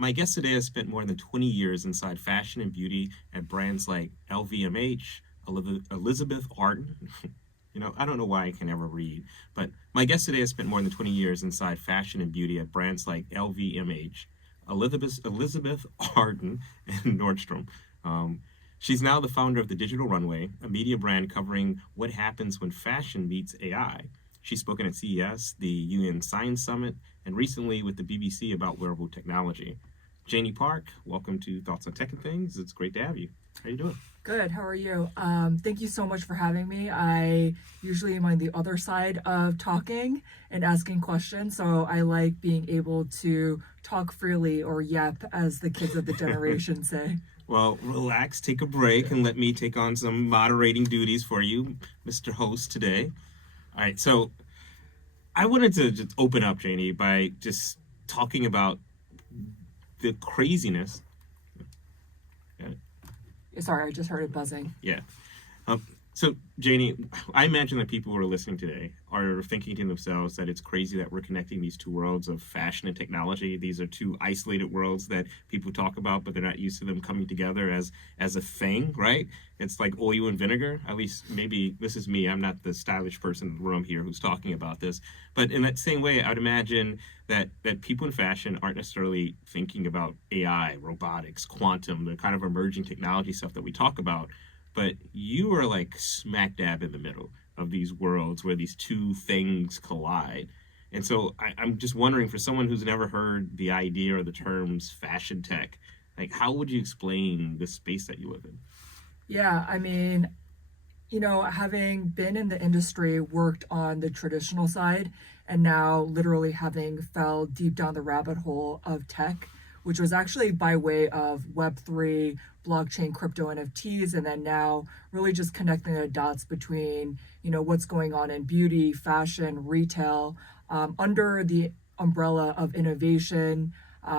My guest today has spent more than 20 years inside fashion and beauty at brands like LVMH, Elizabeth Arden. I don't know why I can never read, but my guest today has spent more than 20 years inside fashion and beauty at brands like LVMH, Elizabeth Arden, and Nordstrom. Um, she's now the founder of the Digital Runway, a media brand covering what happens when fashion meets AI. She's spoken at CES, the UN Science Summit, and recently with the BBC about wearable technology. Janey Park, welcome to Thoughts on Tech and Things. It's great to have you. How you doing? Good. How are you? Thank you so much for having me. I usually am on the other side of talking and asking questions, so I like being able to talk freely, or yap, as the kids of the generation say. Well, relax, take a break, and let me take on some moderating duties for you, Mr. Host, today. All right, so I wanted to just open up, Janey, by just talking about the craziness. Sorry, I just heard it buzzing. Yeah. So, Janey, I imagine that people who are listening today are thinking to themselves that it's crazy that we're connecting these two worlds of fashion and technology. These are two isolated worlds that people talk about, but they're not used to them coming together as a thing, right? It's like oil and vinegar. At least maybe this is me. I'm not the stylish person in the room here who's talking about this. But in that same way, I would imagine that people in fashion aren't necessarily thinking about AI, robotics, quantum, the kind of emerging technology stuff that we talk about. But you are like smack dab in the middle of these worlds where these two things collide. And so I'm just wondering, for someone who's never heard the idea or the terms fashion tech, like how would you explain the space that you live in? Yeah, I mean, having been in the industry, worked on the traditional side, and now literally having fell deep down the rabbit hole of tech, which was actually by way of Web3, blockchain, crypto NFTs, and then now really just connecting the dots between, what's going on in beauty, fashion, retail, under the umbrella of innovation,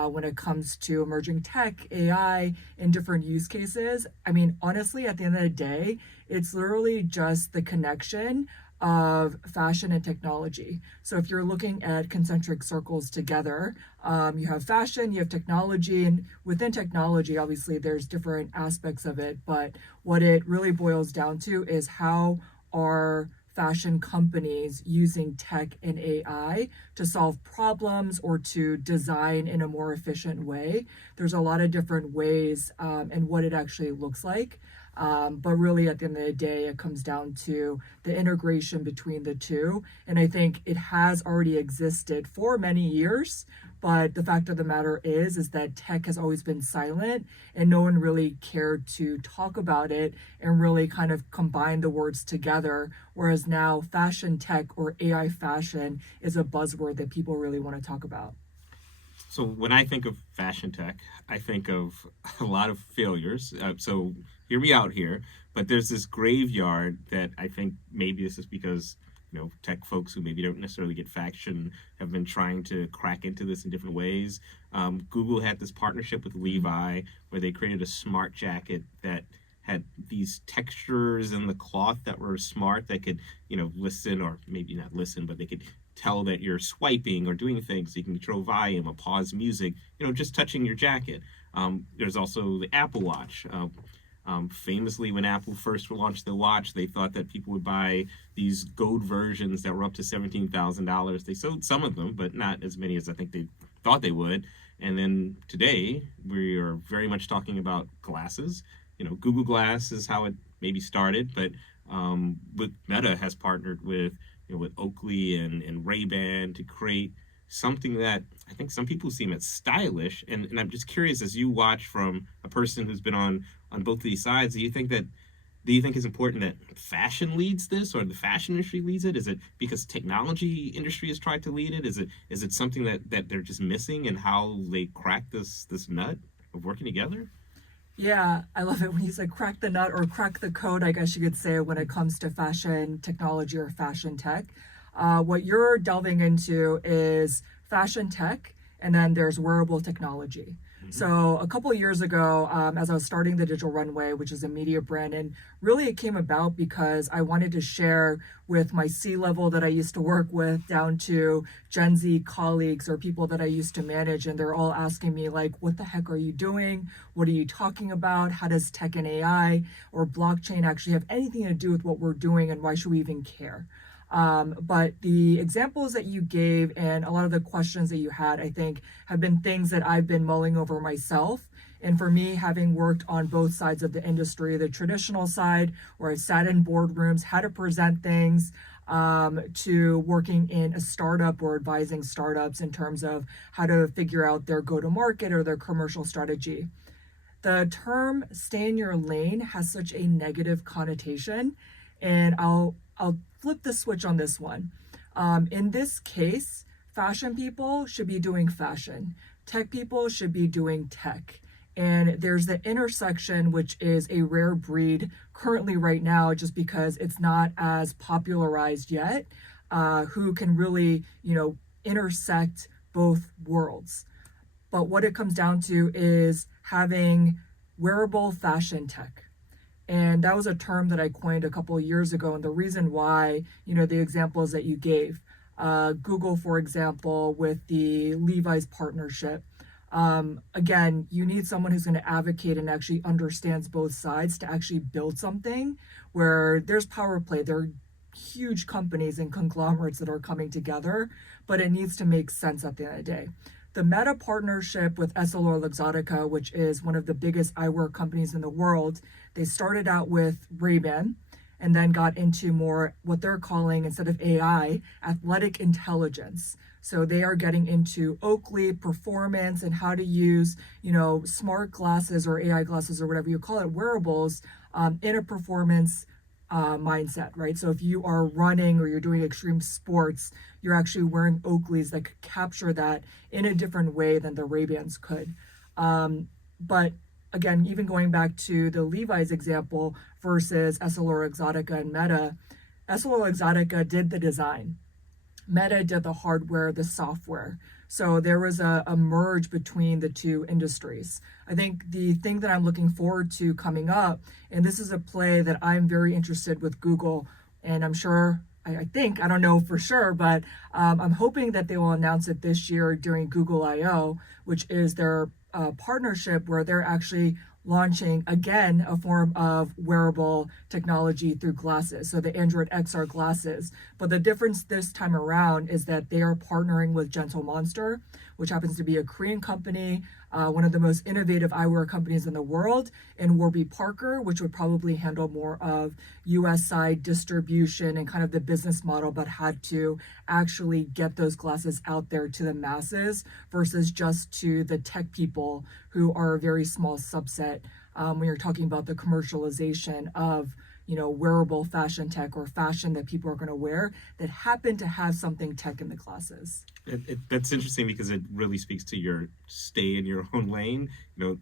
when it comes to emerging tech, AI, and different use cases. I mean, honestly, at the end of the day, it's literally just the connection of fashion and technology. So if you're looking at concentric circles together, you have fashion, you have technology, and within technology, obviously, there's different aspects of it. But what it really boils down to is how are fashion companies using tech and AI to solve problems or to design in a more efficient way. There's a lot of different ways and what it actually looks like. But really, at the end of the day, it comes down to the integration between the two. And I think it has already existed for many years. But the fact of the matter is that tech has always been silent and no one really cared to talk about it and really kind of combine the words together. Whereas now fashion tech or AI fashion is a buzzword that people really want to talk about. So when I think of fashion tech, I think of a lot of failures. So hear me out here. But there's this graveyard that I think maybe this is because tech folks who maybe don't necessarily get fashion have been trying to crack into this in different ways. Google had this partnership with Levi where they created a smart jacket that had these textures in the cloth that were smart, that could listen, or maybe not listen, but they could tell that you're swiping or doing things. You can control volume or pause music, just touching your jacket. There's also the Apple Watch. Famously, when Apple first launched the watch, they thought that people would buy these gold versions that were up to $17,000. They sold some of them, but not as many as I think they thought they would. And then today, we are very much talking about glasses. Google Glass is how it maybe started, but with Meta has partnered with Oakley and Ray-Ban to create something that I think some people seem as stylish. And I'm just curious, as you watch from a person who's been on both of these sides, do you think it's important that fashion leads this, or the fashion industry leads it? Is it because technology industry has tried to lead it? Is it something that they're just missing in how they crack this nut of working together? Yeah, I love it when you say crack the nut or crack the code, I guess you could say, when it comes to fashion technology or fashion tech. What you're delving into is fashion tech and then there's wearable technology. So a couple of years ago, as I was starting the Digital Runway, which is a media brand, and really it came about because I wanted to share with my C-level that I used to work with down to Gen Z colleagues or people that I used to manage, and they're all asking me like, what the heck are you doing? What are you talking about? How does tech and AI or blockchain actually have anything to do with what we're doing, and why should we even care? But the examples that you gave and a lot of the questions that you had, I think, have been things that I've been mulling over myself. And for me, having worked on both sides of the industry, the traditional side, where I sat in boardrooms, how to present things, to working in a startup or advising startups in terms of how to figure out their go-to-market or their commercial strategy. The term "stay in your lane" has such a negative connotation, and I'll flip the switch on this one. In this case, fashion people should be doing fashion. Tech people should be doing tech. And there's the intersection, which is a rare breed currently right now, just because it's not as popularized yet, who can really, intersect both worlds. But what it comes down to is having wearable fashion tech. And that was a term that I coined a couple of years ago. And the reason why, the examples that you gave, Google, for example, with the Levi's partnership. Again, you need someone who's going to advocate and actually understands both sides to actually build something where there's power play. There are huge companies and conglomerates that are coming together, but it needs to make sense at the end of the day. The Meta partnership with EssilorLuxottica, which is one of the biggest eyewear companies in the world, they started out with Ray-Ban and then got into more what they're calling, instead of AI, athletic intelligence. So they are getting into Oakley performance and how to use, smart glasses or AI glasses or whatever you call it, wearables, in a performance mindset, right? So if you are running or you're doing extreme sports, you're actually wearing Oakleys that could capture that in a different way than the Ray-Bans could. But again, even going back to the Levi's example versus EssilorLuxottica and Meta, EssilorLuxottica did the design. Meta did the hardware, the software. So there was a merge between the two industries. I think the thing that I'm looking forward to coming up, and this is a play that I'm very interested with Google, and I'm sure, I think, I don't know for sure, but I'm hoping that they will announce it this year during Google I/O, which is their partnership where they're actually launching again a form of wearable technology through glasses, so the Android XR glasses. But the difference this time around is that they are partnering with Gentle Monster, which happens to be a Korean company, one of the most innovative eyewear companies in the world, and Warby Parker, which would probably handle more of US side distribution and kind of the business model, but had to actually get those glasses out there to the masses versus just to the tech people who are a very small subset when you're talking about the commercialization of wearable fashion tech or fashion that people are going to wear that happen to have something tech in the glasses. That's interesting because it really speaks to your stay in your own lane.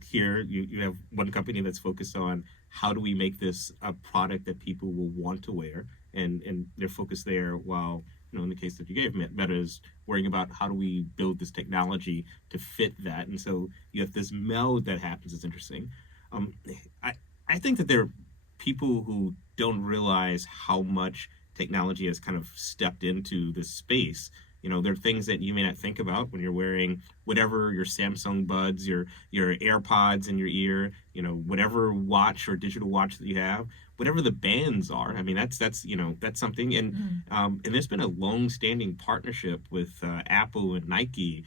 Here you have one company that's focused on how do we make this a product that people will want to wear, and they're focused there, while in the case that you gave, Meta is worrying about how do we build this technology to fit that. And so you have this meld that happens. It's interesting. I think that there are people who don't realize how much technology has kind of stepped into this space. There are things that you may not think about when you're wearing whatever, your Samsung Buds, your AirPods in your ear, whatever watch or digital watch that you have, whatever the bands are. I mean, that's something. And and there's been a long-standing partnership with Apple and Nike,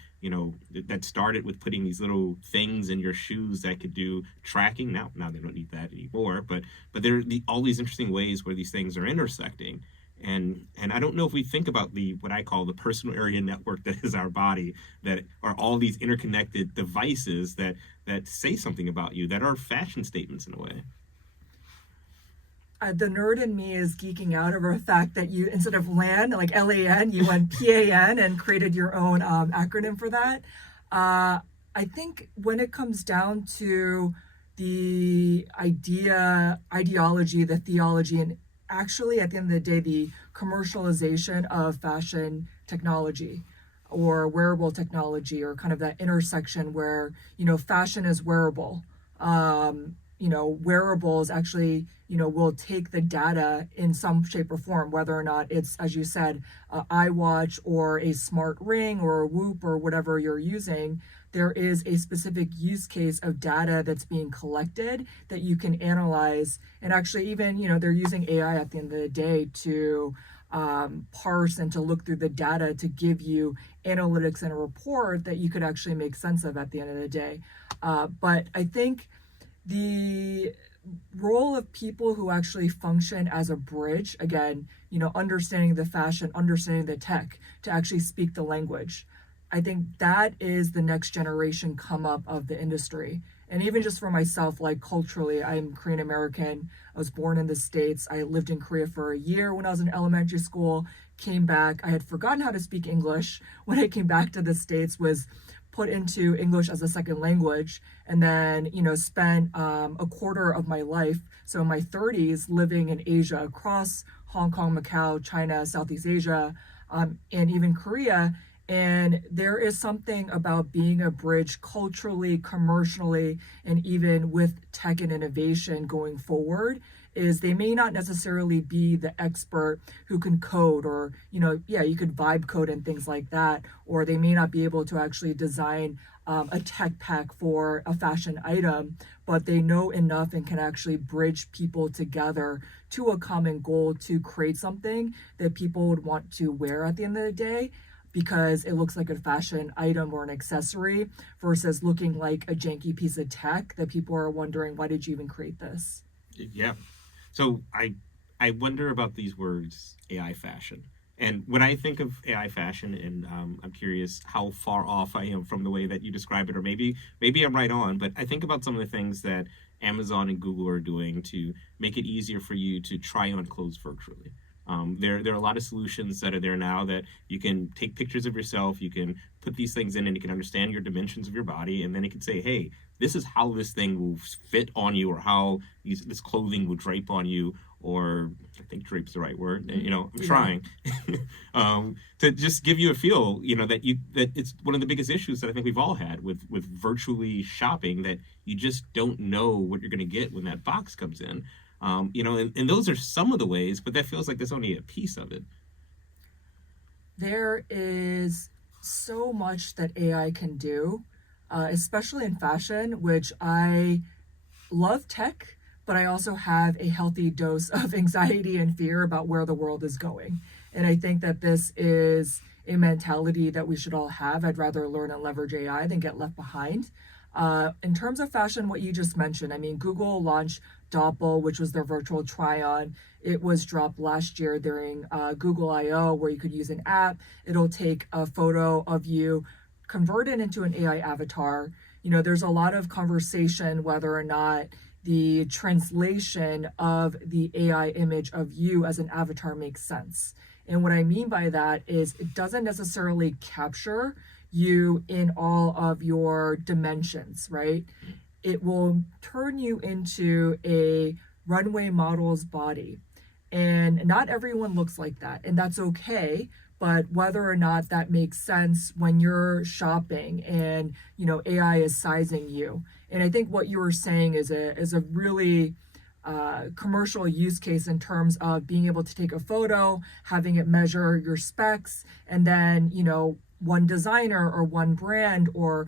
that started with putting these little things in your shoes that could do tracking. Now they don't need that anymore, but there are all these interesting ways where these things are intersecting. And I don't know if we think about what I call the personal area network that is our body, that are all these interconnected devices that say something about you, that are fashion statements in a way. The nerd in me is geeking out over the fact that you, instead of LAN, like LAN, you went PAN and created your own acronym for that. I think when it comes down to the ideology, the theology, and actually at the end of the day, the commercialization of fashion technology, or wearable technology, or kind of that intersection where, fashion is wearable. Wearables actually, will take the data in some shape or form, whether or not it's, as you said, an iWatch or a smart ring or a Whoop or whatever you're using. There is a specific use case of data that's being collected that you can analyze. And actually, even, they're using AI at the end of the day to parse and to look through the data to give you analytics and a report that you could actually make sense of at the end of the day. But I think the role of people who actually function as a bridge, again, understanding the fashion, understanding the tech, to actually speak the language. I think that is the next generation come up of the industry. And even just for myself, like culturally, I'm Korean American. I was born in the States. I lived in Korea for a year when I was in elementary school, came back. I had forgotten how to speak English when I came back to the States, was put into English as a second language, and then, spent a quarter of my life, so in my 30s, living in Asia, across Hong Kong, Macau, China, Southeast Asia, and even Korea. And there is something about being a bridge culturally, commercially, and even with tech and innovation going forward, is they may not necessarily be the expert who can code, or, you could vibe code and things like that, or they may not be able to actually design a tech pack for a fashion item, but they know enough and can actually bridge people together to a common goal to create something that people would want to wear at the end of the day, because it looks like a fashion item or an accessory versus looking like a janky piece of tech that people are wondering, why did you even create this? Yeah. So I wonder about these words, AI fashion. And when I think of AI fashion, and I'm curious how far off I am from the way that you describe it, or maybe I'm right on, but I think about some of the things that Amazon and Google are doing to make it easier for you to try on clothes virtually. There are a lot of solutions that are there now that you can take pictures of yourself, you can put these things in, and it can understand your dimensions of your body, and then it can say, hey, this is how this thing will fit on you, or how this clothing will drape on you, or I think drape's the right word. I'm trying to just give you a feel, that it's one of the biggest issues that I think we've all had with virtually shopping, that you just don't know what you're going to get when that box comes in. And those are some of the ways, but that feels like there's only a piece of it. There is so much that AI can do, especially in fashion, which I love tech, but I also have a healthy dose of anxiety and fear about where the world is going. And I think that this is a mentality that we should all have. I'd rather learn and leverage AI than get left behind. In terms of fashion, what you just mentioned, I mean, Google launched Doppel, which was their virtual try-on. It was dropped last year during Google I/O, where you could use an app. It'll take a photo of you, convert it into an AI avatar. There's a lot of conversation whether or not the translation of the AI image of you as an avatar makes sense. And what I mean by that is it doesn't necessarily capture you in all of your dimensions, right? It will turn you into a runway model's body. And not everyone looks like that, and that's okay. But whether or not that makes sense when you're shopping and, AI is sizing you. And I think what you were saying is a really commercial use case in terms of being able to take a photo, having it measure your specs, and then, one designer or one brand, or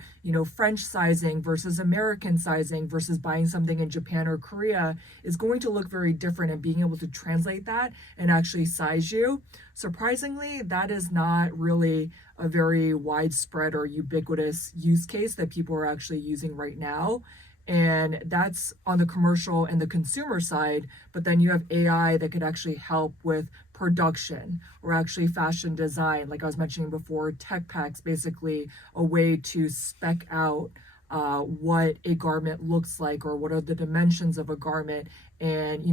French sizing versus American sizing versus buying something in Japan or Korea is going to look very different, and being able to translate that and actually size you. Surprisingly, that is not really a very widespread or ubiquitous use case that people are actually using right now. And that's on the commercial and the consumer side. But then you have AI that could actually help with production or actually fashion design. Like I was mentioning before, tech packs, basically a way to spec out what a garment looks like, or what are the dimensions of a garment, and,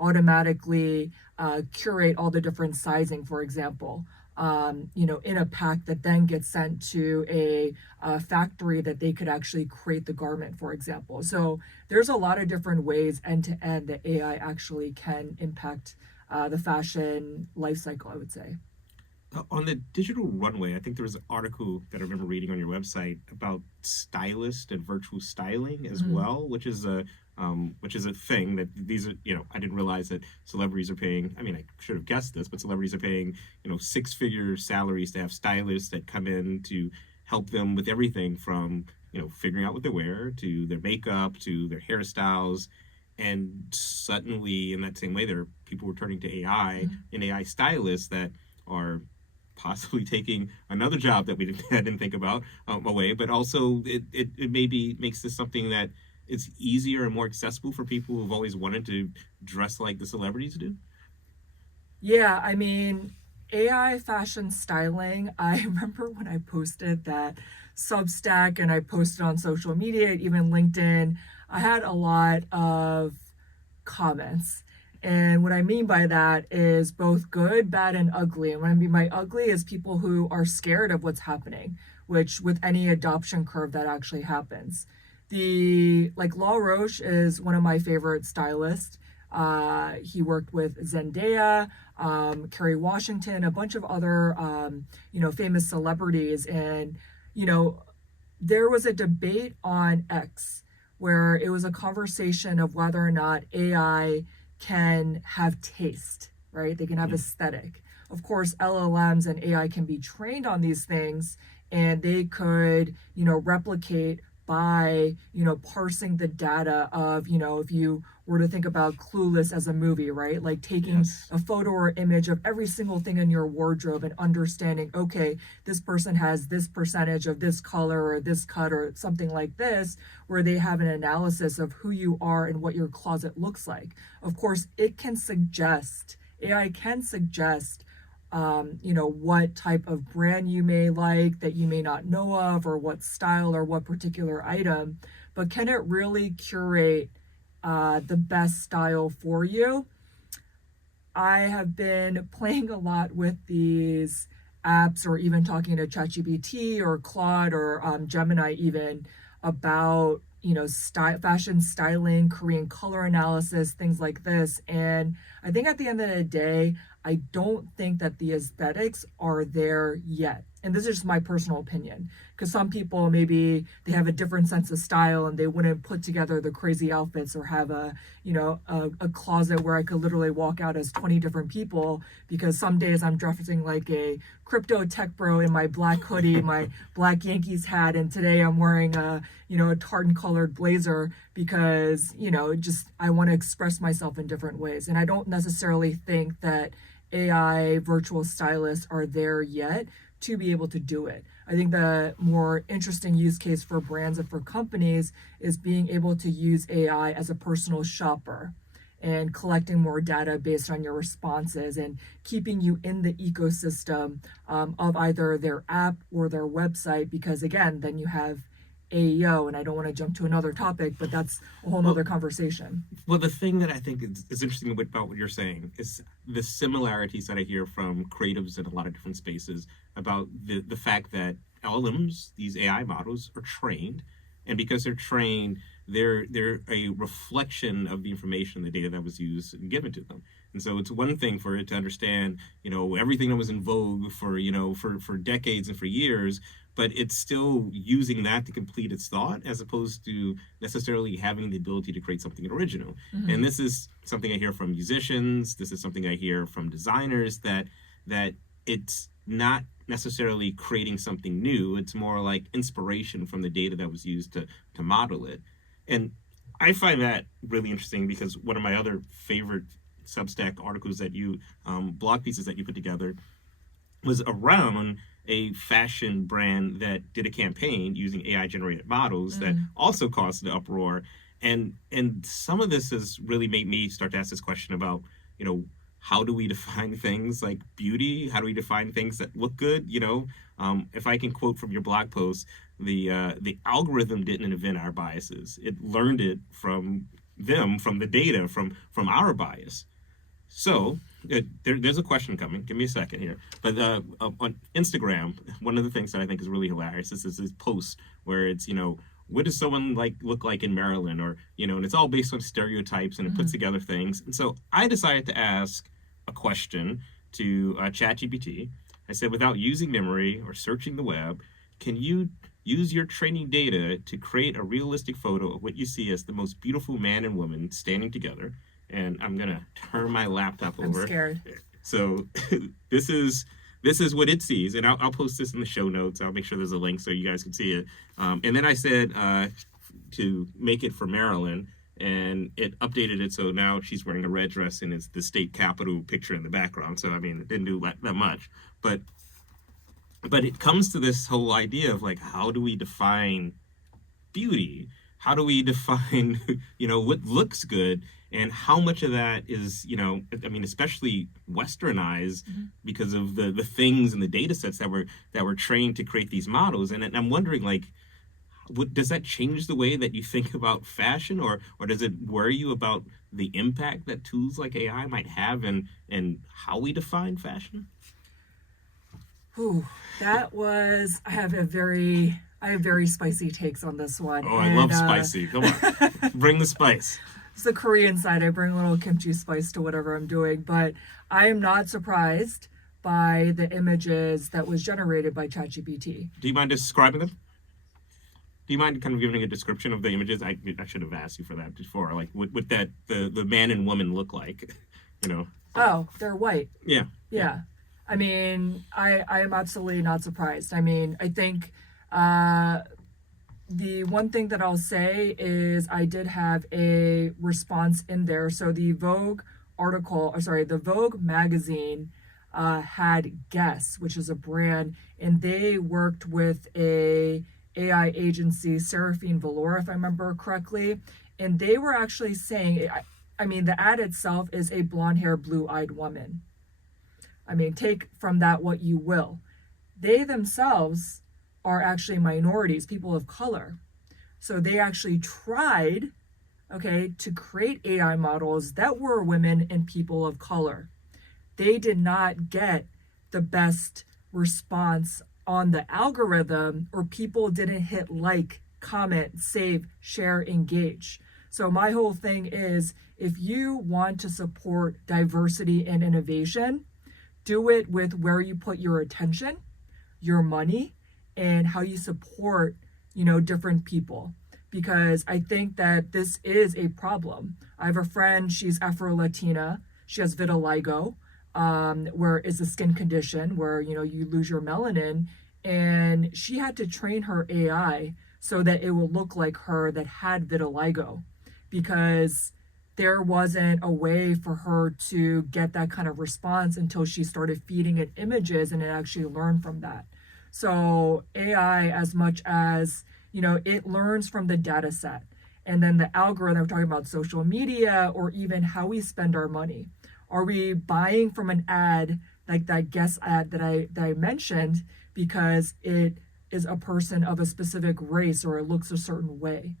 automatically curate all the different sizing, for example. In a pack that then gets sent to a factory that they could actually create the garment, for example. So there's a lot of different ways end to end that AI actually can impact the fashion life cycle, I would say. On the Digital Runway, I think there was an article that I remember reading on your website about stylist and virtual styling as Mhm. well, which is a thing that these are, I didn't realize that celebrities are paying. I mean, I should have guessed this, but celebrities are paying, six-figure salaries to have stylists that come in to help them with everything from, figuring out what they wear to their makeup to their hairstyles. And suddenly, in that same way, there are people returning to AI Mhm. and AI stylists that are possibly taking another job that we didn't, I didn't think about away, but also it maybe makes this something that it's easier and more accessible for people who've always wanted to dress like the celebrities do. Yeah, I mean, AI fashion styling. I remember when I posted that Substack and I posted on social media, even LinkedIn, I had a lot of comments. And what I mean by that is both good, bad, and ugly. And what I mean by ugly is people who are scared of what's happening, which with any adoption curve that actually happens. The like Law Roche is one of my favorite stylists. He worked with Zendaya, Kerry Washington, a bunch of other famous celebrities, and you know there was a debate on X where it was a conversation of whether or not AI can have taste, right? They can have Mm. aesthetic. Of course, LLMs and AI can be trained on these things and they could, replicate by, parsing the data of, if you were to think about Clueless as a movie, right? Like taking Yes. a photo or image of every single thing in your wardrobe and understanding, okay, this person has this percentage of this color or this cut or something like this, where they have an analysis of who you are and what your closet looks like. Of course, AI can suggest, what type of brand you may like that you may not know of, or what style or what particular item, but can it really curate the best style for you? I have been playing a lot with these apps or even talking to ChatGPT or Claude or Gemini even about fashion styling, Korean color analysis, things like this. And I think at the end of the day, I don't think that the aesthetics are there yet. And this is just my personal opinion, because some people maybe they have a different sense of style and they wouldn't put together the crazy outfits or have a closet where I could literally walk out as 20 different people, because some days I'm dressing like a crypto tech bro in my black hoodie, my black Yankees hat, and today I'm wearing a tartan colored blazer because, just I want to express myself in different ways. And I don't necessarily think that AI virtual stylists are there yet to be able to do it. I think the more interesting use case for brands and for companies is being able to use AI as a personal shopper and collecting more data based on your responses and keeping you in the ecosystem of either their app or their website. Because again, then you have AEO, and I don't want to jump to another topic, but that's a whole Well, nother conversation. well, the thing that I think is interesting about what you're saying is the similarities that I hear from creatives in a lot of different spaces about the fact that LLMs, these AI models, are trained, and because they're trained, they're a reflection of the information, the data that was used and given to them. And so it's one thing for it to understand, everything that was in vogue for for decades and for years, but it's still using that to complete its thought as opposed to necessarily having the ability to create something original. And Mm-hmm. this is something I hear from musicians. This is something I hear from designers that it's not necessarily creating something new. It's more like inspiration from the data that was used to model it. And I find that really interesting because one of my other favorite Substack articles that you blog pieces that you put together was around a fashion brand that did a campaign using AI generated models that Mm. also caused an uproar. And some of this has really made me start to ask this question about, you know, how do we define things like beauty? How do we define things that look good? If I can quote from your blog post, the algorithm didn't invent our biases. It learned it from them, from the data, from our bias. So there's a question coming. Give me a second here. But on Instagram, one of the things that I think is really hilarious is this post where it's what does someone like look like in Maryland, or and it's all based on stereotypes and it puts Mm-hmm. together things. And so I decided to ask a question to ChatGPT I said, without using memory or searching the web, can you use your training data to create a realistic photo of what you see as the most beautiful man and woman standing together? And I'm gonna turn my laptop I'm over. scared. So this is what it sees, and I'll post this in the show notes. I'll make sure there's a link so you guys can see it. And then I said to make it for Maryland, and it updated it so now she's wearing a red dress and it's the state capitol picture in the background. So I mean, it didn't do that much, but it comes to this whole idea of like, how do we define beauty? How do we define, what looks good, and how much of that is, I mean, especially westernized because of the things and the data sets that were trained to create these models. And I'm wondering, like, does that change the way that you think about fashion, or does it worry you about the impact that tools like AI might have and how we define fashion? Ooh, I have very spicy takes on this one. Oh, I love spicy. Come on, bring the spice. It's the Korean side. I bring a little kimchi spice to whatever I'm doing, but I am not surprised by the images that was generated by ChatGPT. Do you mind describing them? Do you mind kind of giving a description of the images? I should have asked you for that before. Like, what that the man and woman look like, Oh, they're white. Yeah. I mean, I am absolutely not surprised. I mean, I think the one thing that I'll say is I did have a response in there. So the Vogue the Vogue magazine had Guess, which is a brand, and they worked with a AI agency, Seraphine Velour, if I remember correctly, and they were actually saying, I mean, the ad itself is a blonde-haired, blue-eyed woman. I mean, take from that what you will. They themselves are actually minorities, people of color. So they actually tried, to create AI models that were women and people of color. They did not get the best response on the algorithm, or people didn't hit like, comment, save, share, engage. So my whole thing is, if you want to support diversity and innovation, do it with where you put your attention, your money, and how you support, different people. Because I think that this is a problem. I have a friend, she's Afro-Latina, she has vitiligo, where is a skin condition where, you lose your melanin, and she had to train her AI so that it will look like her that had vitiligo, because there wasn't a way for her to get that kind of response until she started feeding it images and it actually learned from that. So AI, as much as, it learns from the data set, and then the algorithm, we're talking about social media or even how we spend our money. Are we buying from an ad like that Guess ad that I mentioned because it is a person of a specific race or it looks a certain way?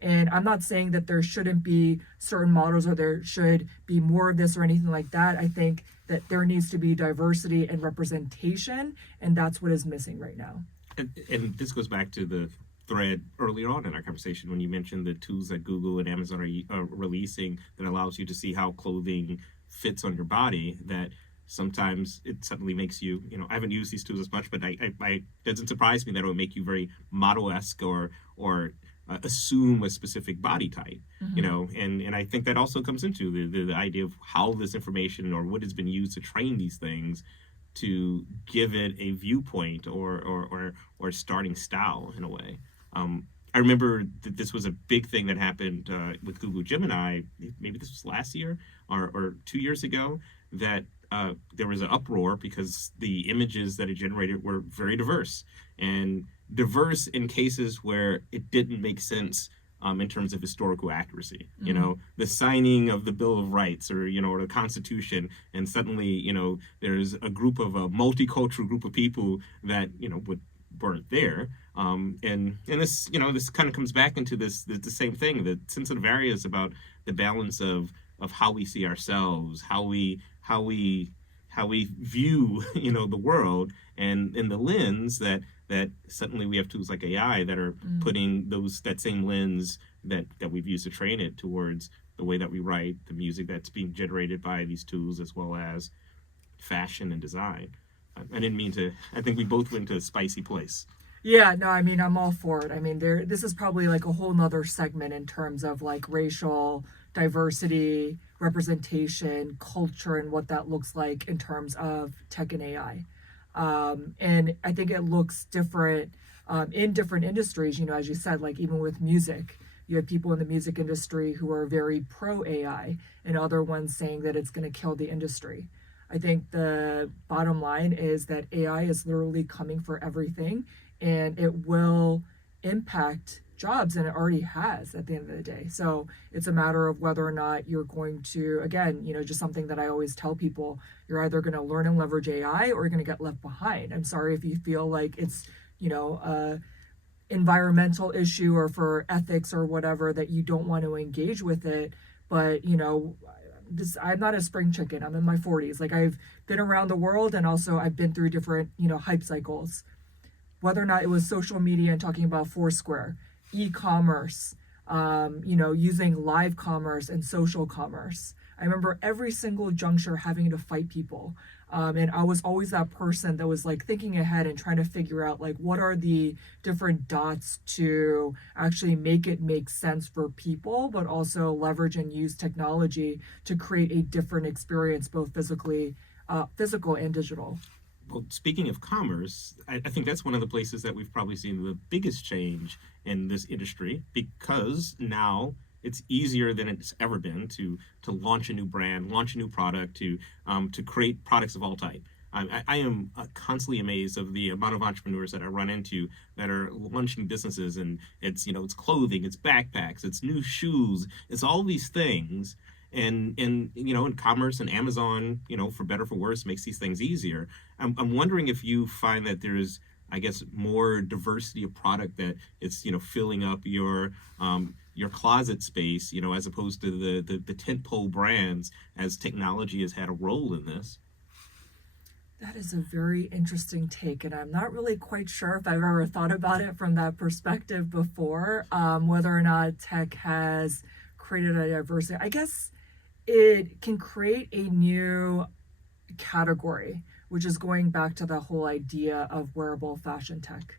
And I'm not saying that there shouldn't be certain models or there should be more of this or anything like that. I think that there needs to be diversity and representation, and that's what is missing right now. And this goes back to the thread earlier on in our conversation when you mentioned the tools that Google and Amazon are releasing that allows you to see how clothing fits on your body, that sometimes it suddenly makes you, I haven't used these tools as much, but it doesn't surprise me that it would make you very model-esque or assume a specific body type, and I think that also comes into the idea of how this information or what has been used to train these things to give it a viewpoint or starting style in a way. I remember that this was a big thing that happened with Google Gemini, maybe this was last year or 2 years ago, that there was an uproar because the images that it generated were very diverse, and diverse in cases where it didn't make sense in terms of historical accuracy. The signing of the Bill of Rights or the Constitution, and suddenly there's a multicultural group of people that weren't there. And this this kind of comes back into the same thing, the sensitive areas about the balance of how we see ourselves, how we view the world, and in the lens that suddenly we have tools like AI that are putting that same lens that we've used to train it towards the way that we write, the music that's being generated by these tools, as well as fashion and design. I didn't mean to. I think we both went to a spicy place. Yeah, no, I mean, I'm all for it. I mean, this is probably like a whole nother segment in terms of like racial diversity, representation, culture, and what that looks like in terms of tech and AI. And I think it looks different in different industries. You know, as you said, like even with music, you have people in the music industry who are very pro AI, and other ones saying that it's going to kill the industry. I think the bottom line is that AI is literally coming for everything, and it will impact jobs, and it already has at the end of the day. So it's a matter of whether or not you're going to, again, you know, just something that I always tell people, you're either going to learn and leverage AI or you're going to get left behind. I'm sorry if you feel like it's, you know, a environmental issue or for ethics or whatever that you don't want to engage with it. But, you know, I'm not a spring chicken. I'm in my 40s. Like I've been around the world, and also I've been through different, you know, hype cycles. Whether or not it was social media and talking about Foursquare, e-commerce, you know, using live commerce and social commerce. I remember every single juncture having to fight people. And I was always that person that was like thinking ahead and trying to figure out like what are the different dots to actually make it make sense for people, but also leverage and use technology to create a different experience, both physical and digital. Well, speaking of commerce, I think that's one of the places that we've probably seen the biggest change in this industry, because now it's easier than it's ever been to launch a new brand, launch a new product, to create products of all type. I am constantly amazed of the amount of entrepreneurs that I run into that are launching businesses, and it's, you know, it's clothing, it's backpacks, it's new shoes, it's all these things. And you know, in commerce and Amazon, you know, for better for worse, makes these things easier. I'm wondering if you find that there's, I guess, more diversity of product, that it's, you know, filling up your closet space, you know, as opposed to the tentpole brands, as technology has had a role in this. That is a very interesting take, and I'm not really quite sure if I've ever thought about it from that perspective before, whether or not tech has created a diversity. I guess it can create a new category, which is going back to the whole idea of wearable fashion tech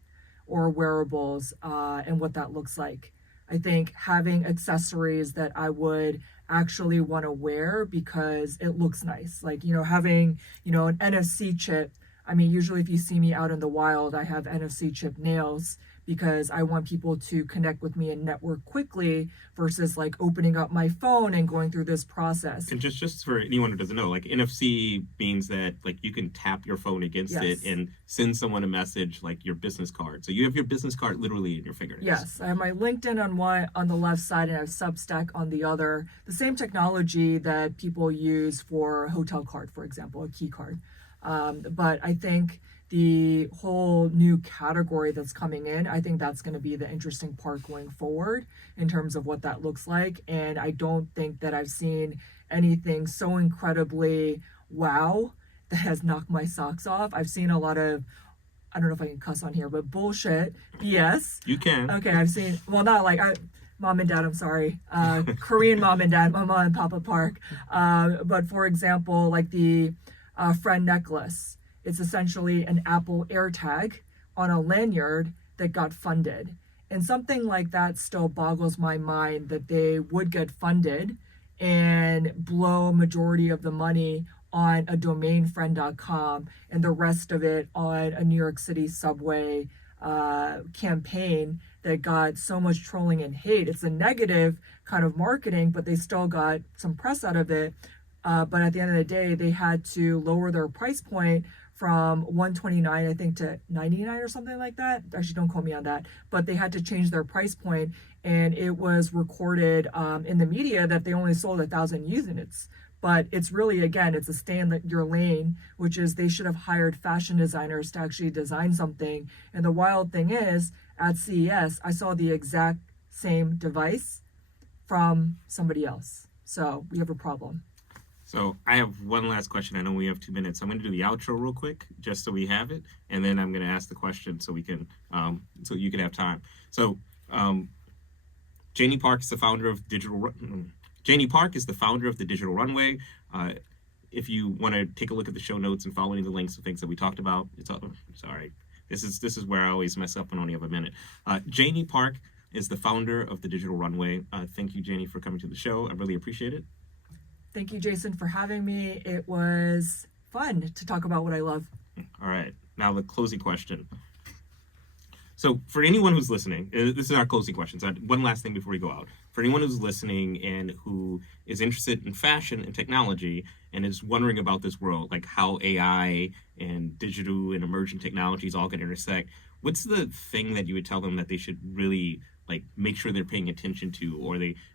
or wearables, and what that looks like. I think having accessories that I would actually want to wear because it looks nice, like, you know, having, you know, an NFC chip. I mean, usually if you see me out in the wild, I have NFC chip nails because I want people to connect with me and network quickly versus like opening up my phone and going through this process. And just for anyone who doesn't know, like NFC means that like you can tap your phone against it and send someone a message, like your business card. So you have your business card literally in your fingernails. Yes, I have my LinkedIn on the left side, and I have Substack on the other. The same technology that people use for a hotel card, for example, a key card. But I think the whole new category that's coming in, I think that's going to be the interesting part going forward in terms of what that looks like. And I don't think that I've seen anything so incredibly wow that has knocked my socks off. I've seen a lot of, I don't know if I can cuss on here, but bullshit, BS. You can. Okay, I've seen, well, not like, mom and dad, I'm sorry, Korean mom and dad, Mama and Papa Park. But for example, like the friend necklace. It's essentially an Apple AirTag on a lanyard that got funded. And something like that still boggles my mind, that they would get funded and blow majority of the money on a domain friend.com and the rest of it on a New York City subway campaign that got so much trolling and hate. It's a negative kind of marketing, but they still got some press out of it. But at the end of the day, they had to lower their price point from 129, I think, to 99 or something like that. Actually, don't quote me on that. But they had to change their price point, and it was recorded in the media that they only sold 1,000 units. But it's really, again, it's a stay in your lane, which is they should have hired fashion designers to actually design something. And the wild thing is, at CES, I saw the exact same device from somebody else. So we have a problem. So I have one last question. I know we have 2 minutes. I'm going to do the outro real quick, just so we have it, and then I'm going to ask the question so we can, so you can have time. So, Janey Park is the founder of Janey Park is the founder of the Digital Runway. if you want to take a look at the show notes and follow any of the links and things that we talked about, it's all right. This is where I always mess up and only have a minute. Janey Park is the founder of the Digital Runway. Thank you, Janey, for coming to the show. I really appreciate it. Thank you, Jason, for having me. It was fun to talk about what I love. All right. Now the closing question. So for anyone who's listening, this is our closing questions. One last thing before we go out. For anyone who's listening and who is interested in fashion and technology and is wondering about this world, like how AI and digital and emerging technologies all can intersect, what's the thing that you would tell them that they should really like make sure they're paying attention to,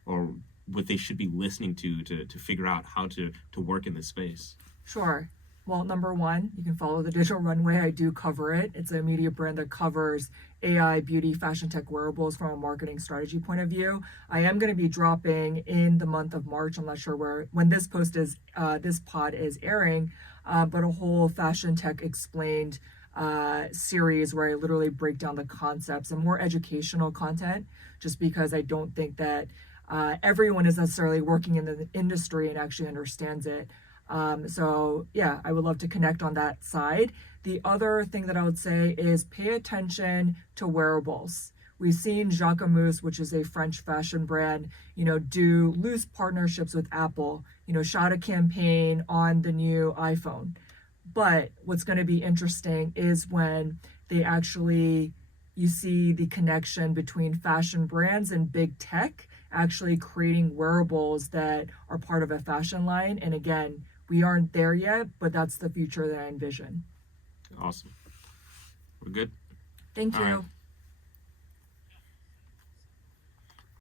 or what they should be listening to figure out how to work in this space? Sure. Well, number one, you can follow the Digital Runway. I do cover it. It's a media brand that covers AI, beauty, fashion, tech, wearables from a marketing strategy point of view. I am going to be dropping in the month of March. I'm not sure when this pod is airing, but a whole fashion tech explained series where I literally break down the concepts and more educational content, just because I don't think that everyone is necessarily working in the industry and actually understands it. So yeah, I would love to connect on that side. The other thing that I would say is pay attention to wearables. We've seen Jacquemus, which is a French fashion brand, do loose partnerships with Apple, shot a campaign on the new iPhone. But what's going to be interesting is when you see the connection between fashion brands and big tech actually creating wearables that are part of a fashion line. And again, we aren't there yet, but that's the future that I envision. Awesome. We're good. Thank you. All right.